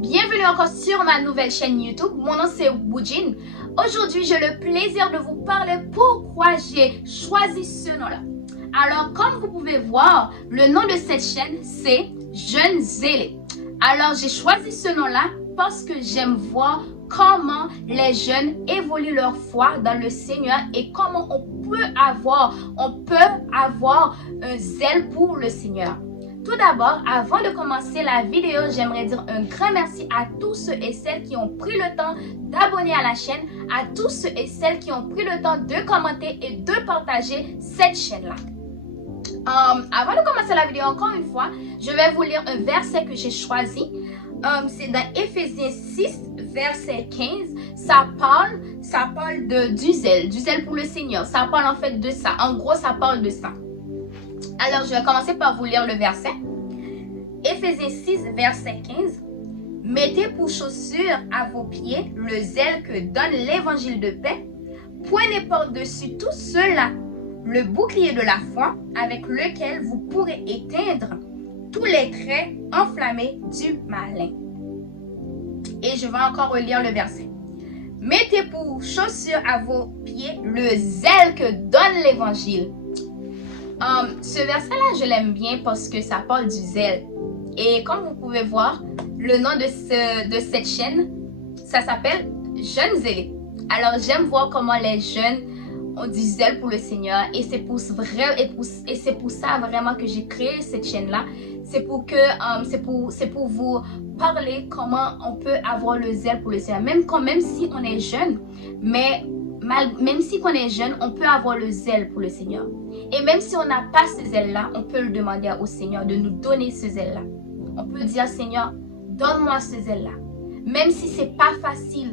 bienvenue encore sur ma nouvelle chaîne YouTube. Mon nom c'est Woojin. Aujourd'hui, j'ai le plaisir de vous parler pourquoi j'ai choisi ce nom-là. Alors, comme vous pouvez voir, le nom de cette chaîne c'est Jeunes Zélés. Alors, j'ai choisi ce nom-là parce que j'aime voir comment les jeunes évoluent leur foi dans le Seigneur et comment on peut avoir un zèle pour le Seigneur. Tout d'abord, avant de commencer la vidéo, j'aimerais dire un grand merci à tous ceux et celles qui ont pris le temps d'abonner à la chaîne, à tous ceux et celles qui ont pris le temps de commenter et de partager cette chaîne-là. Avant de commencer la vidéo, encore une fois, je vais vous lire un verset que j'ai choisi. C'est dans Éphésiens 6, verset 15. Ça parle du zèle pour le Seigneur. Ça parle en fait de ça. En gros, ça parle de ça. Alors, je vais commencer par vous lire le verset. Éphésiens 6, verset 15. Mettez pour chaussure à vos pieds le zèle que donne l'évangile de paix. Prenez par-dessus tout cela le bouclier de la foi avec lequel vous pourrez éteindre tous les traits enflammés du malin. Et je vais encore relire le verset. Mettez pour chaussure à vos pieds le zèle que donne l'évangile. Ce verset-là, je l'aime bien parce que ça parle du zèle. Et comme vous pouvez voir, le nom de cette chaîne, ça s'appelle Jeunes Zélés. Alors, j'aime voir comment les jeunes ont du zèle pour le Seigneur. Et c'est pour ça vraiment que j'ai créé cette chaîne-là. C'est pour vous parler comment on peut avoir le zèle pour le Seigneur. Même si on est jeune, même si on est jeune, on peut avoir le zèle pour le Seigneur. Et même si on n'a pas ce zèle-là, on peut le demander au Seigneur de nous donner ce zèle-là. On peut dire, Seigneur, donne-moi ce zèle-là. Même si c'est pas facile,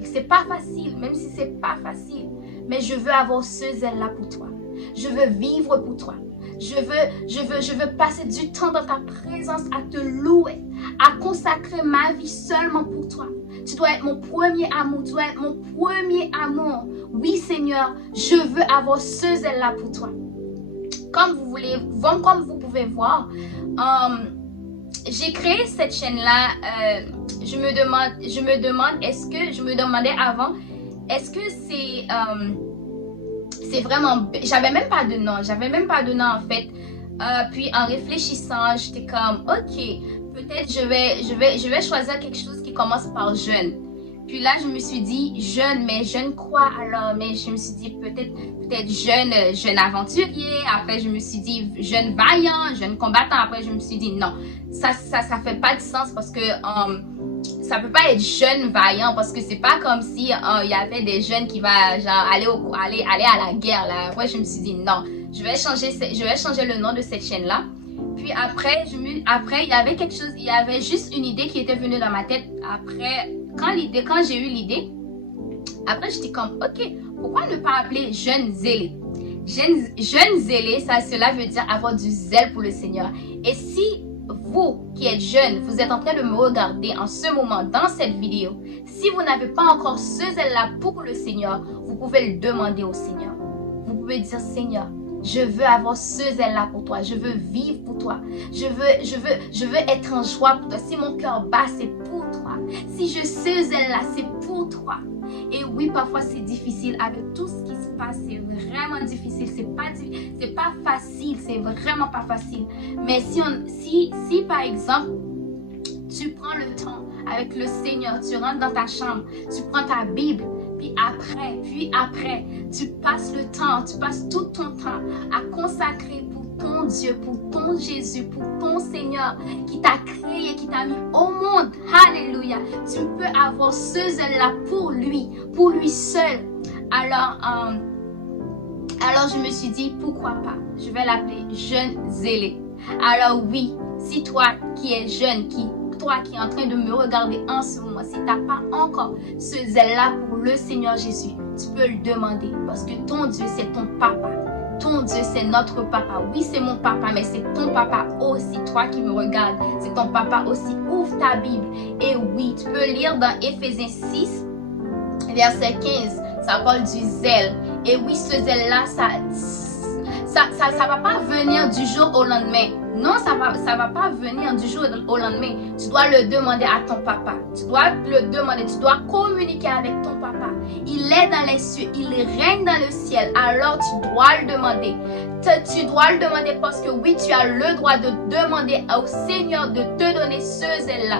mais je veux avoir ce zèle-là pour toi. Je veux vivre pour toi. Je veux passer du temps dans ta présence à te louer, à consacrer ma vie seulement pour toi. Tu dois être mon premier amour, Oui, Seigneur, je veux avoir ce zèle-là pour toi. Comme vous pouvez voir, j'ai créé cette chaîne-là. Je me demandais avant, est-ce que c'est vraiment... J'avais même pas de nom en fait. Puis en réfléchissant, j'étais comme, ok, peut-être je vais choisir quelque chose qui commence par jeune. Puis là, je me suis dit, jeune, mais jeune quoi alors? Mais je me suis dit, peut-être jeune aventurier. Après, je me suis dit, jeune vaillant, jeune combattant. Après, je me suis dit, non, ça fait pas de sens parce que ça peut pas être jeune vaillant parce que c'est pas comme si il y avait des jeunes qui va genre aller à la guerre là. Après, je me suis dit, non, je vais changer le nom de cette chaîne-là. Puis après, il y avait juste une idée qui était venue dans ma tête. Après, quand j'ai eu l'idée, après j'étais comme, ok, pourquoi ne pas appeler Jeunes Zélés? Jeunes Zélés, cela veut dire avoir du zèle pour le Seigneur. Et si vous qui êtes jeunes, vous êtes en train de me regarder en ce moment dans cette vidéo, si vous n'avez pas encore ce zèle-là pour le Seigneur, vous pouvez le demander au Seigneur. Vous pouvez dire, Seigneur, je veux avoir ce zèle-là pour toi. Je veux vivre pour toi. Je veux être en joie pour toi. Si mon cœur bat, c'est pour toi. Si je sais ce zèle-là, c'est pour toi. Et oui, parfois c'est difficile avec tout ce qui se passe. C'est vraiment difficile. C'est pas facile. C'est vraiment pas facile. Mais si par exemple, tu prends le temps avec le Seigneur, tu rentres dans ta chambre, tu prends ta Bible, puis après, tu passes tout ton temps à consacrer pour ton Dieu, pour ton Jésus, pour ton Seigneur qui t'a créé, qui t'a mis au monde. Alléluia. Tu peux avoir ce zèle-là pour lui seul. Alors je me suis dit, pourquoi pas? Je vais l'appeler Jeunes Zélés. Alors oui, si toi qui es jeune, toi qui es en train de me regarder en ce moment, si tu n'as pas encore ce zèle-là pour le Seigneur Jésus, tu peux le demander parce que ton Dieu, c'est ton papa. Ton Dieu, c'est notre papa. Oui, c'est mon papa, mais c'est ton papa aussi. Toi qui me regardes, c'est ton papa aussi. Ouvre ta Bible. Et oui, tu peux lire dans Éphésiens 6, verset 15. Ça parle du zèle. Et oui, ce zèle-là, ça va pas venir du jour au lendemain. Non, ça va pas venir du jour au lendemain. Tu dois le demander à ton papa. Tu dois le demander. Tu dois communiquer avec ton papa. Il est dans les cieux. Il règne dans le ciel. Alors, tu dois le demander. Tu dois le demander parce que oui, tu as le droit de demander au Seigneur de te donner ce zèle-là.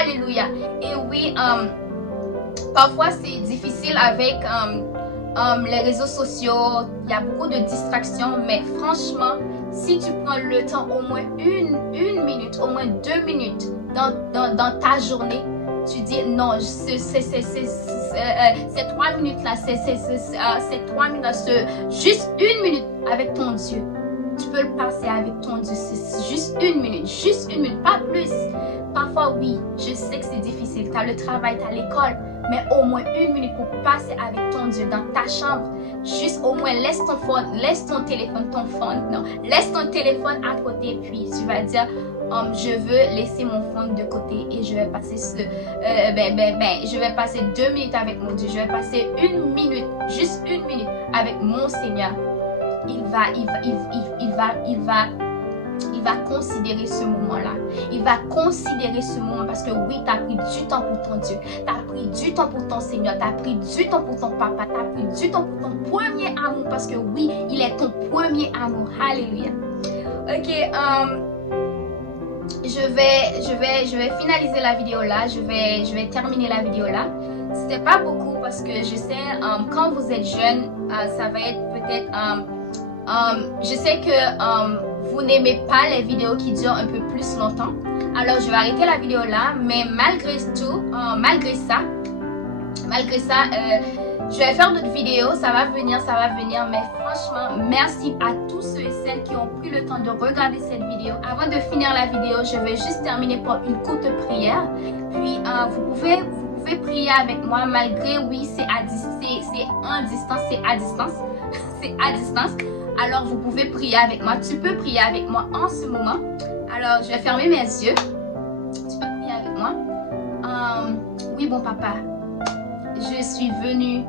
Alléluia. Et oui, parfois, c'est difficile avec les réseaux sociaux. Il y a beaucoup de distractions. Mais franchement, si tu prends le temps, au moins une minute, au moins 2 minutes dans ta journée, tu dis non, ces 3 minutes-là, ces 3 minutes-là, juste 1 minute avec ton Dieu. Tu peux le passer avec ton Dieu. C'est juste 1 minute, pas plus. Parfois, oui, je sais que c'est difficile. Tu as le travail, tu as l'école, mais au moins 1 minute pour passer avec ton Dieu dans ta chambre. Juste au moins laisse ton téléphone à côté, puis tu vas dire je veux laisser mon phone de côté et je vais passer je vais passer 2 minutes avec mon Dieu, je vais passer 1 minute, juste 1 minute avec mon Seigneur. Il va considérer ce moment-là. Il va considérer ce moment parce que oui, tu as pris du temps pour ton Dieu. Tu as pris du temps pour ton Seigneur. Tu as pris du temps pour ton papa. Tu as pris du temps pour ton premier amour parce que oui, il est ton premier amour. Alléluia. Ok, je vais finaliser la vidéo là. Je vais terminer la vidéo là. C'était pas beaucoup parce que je sais, quand vous êtes jeune, ça va être peut-être... je sais que... vous n'aimez pas les vidéos qui durent un peu plus longtemps. Alors, je vais arrêter la vidéo là. Mais malgré ça, je vais faire d'autres vidéos. Ça va venir. Mais franchement, merci à tous ceux et celles qui ont pris le temps de regarder cette vidéo. Avant de finir la vidéo, je vais juste terminer par une courte prière. Puis, vous pouvez prier avec moi malgré, oui, c'est à distance. Alors, vous pouvez prier avec moi. Tu peux prier avec moi en ce moment. Alors, je vais fermer mes yeux. Tu peux prier avec moi. Oui, bon papa. Je suis venue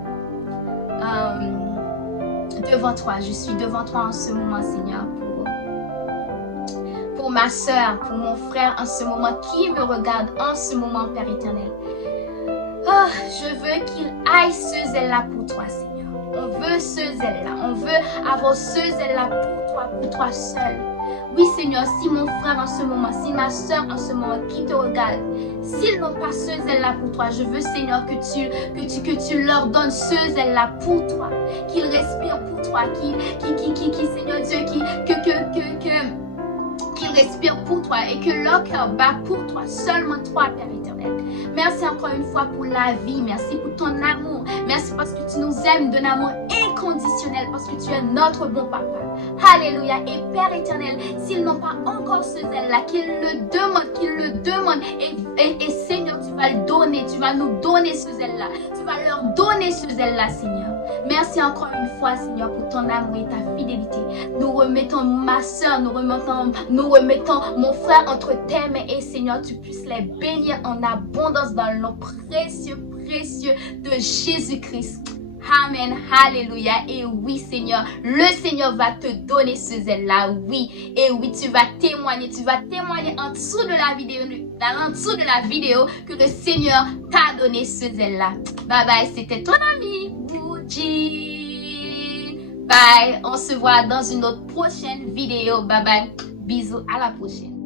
devant toi. Je suis devant toi en ce moment, Seigneur. Pour ma soeur, pour mon frère en ce moment, qui me regarde en ce moment, Père éternel. Oh, je veux qu'il aille ce zèle-là pour toi, Seigneur. On veut ce zèle-là. On veut avoir ce zèle-là pour toi seul. Oui, Seigneur, si mon frère en ce moment, si ma soeur en ce moment qui te regarde, s'ils n'ont pas ce zèle-là pour toi, je veux, Seigneur, que tu leur donnes ce zèle-là pour toi. Qu'ils respirent pour toi. Seigneur Dieu, qu'ils respirent pour toi et que leur cœur bat pour toi, seulement toi, Père éternel. Merci encore une fois pour la vie. Merci pour ton amour. Merci parce que tu nous aimes d'un amour inconditionnel, parce que tu es notre bon papa. Alléluia. Et Père éternel, s'ils n'ont pas encore ce zèle-là, qu'ils le demandent. Et Seigneur, tu vas le donner. Tu vas nous donner ce zèle-là. Tu vas leur donner ce zèle-là, Seigneur. Merci encore une fois, Seigneur, pour ton amour et ta fidélité. Nous remettons ma soeur, nous remettons mon frère entre tes mains. Et Seigneur, tu puisses les bénir en abondance dans le nom précieux de Jésus-Christ. Amen, alléluia. Et oui, Seigneur, le Seigneur va te donner ce zèle-là, oui. Et oui, tu vas témoigner en dessous de la vidéo, que le Seigneur t'a donné ce zèle-là. Bye bye, c'était ton ami Bougie. Bye, on se voit dans une autre prochaine vidéo. Bye bye, bisous, à la prochaine.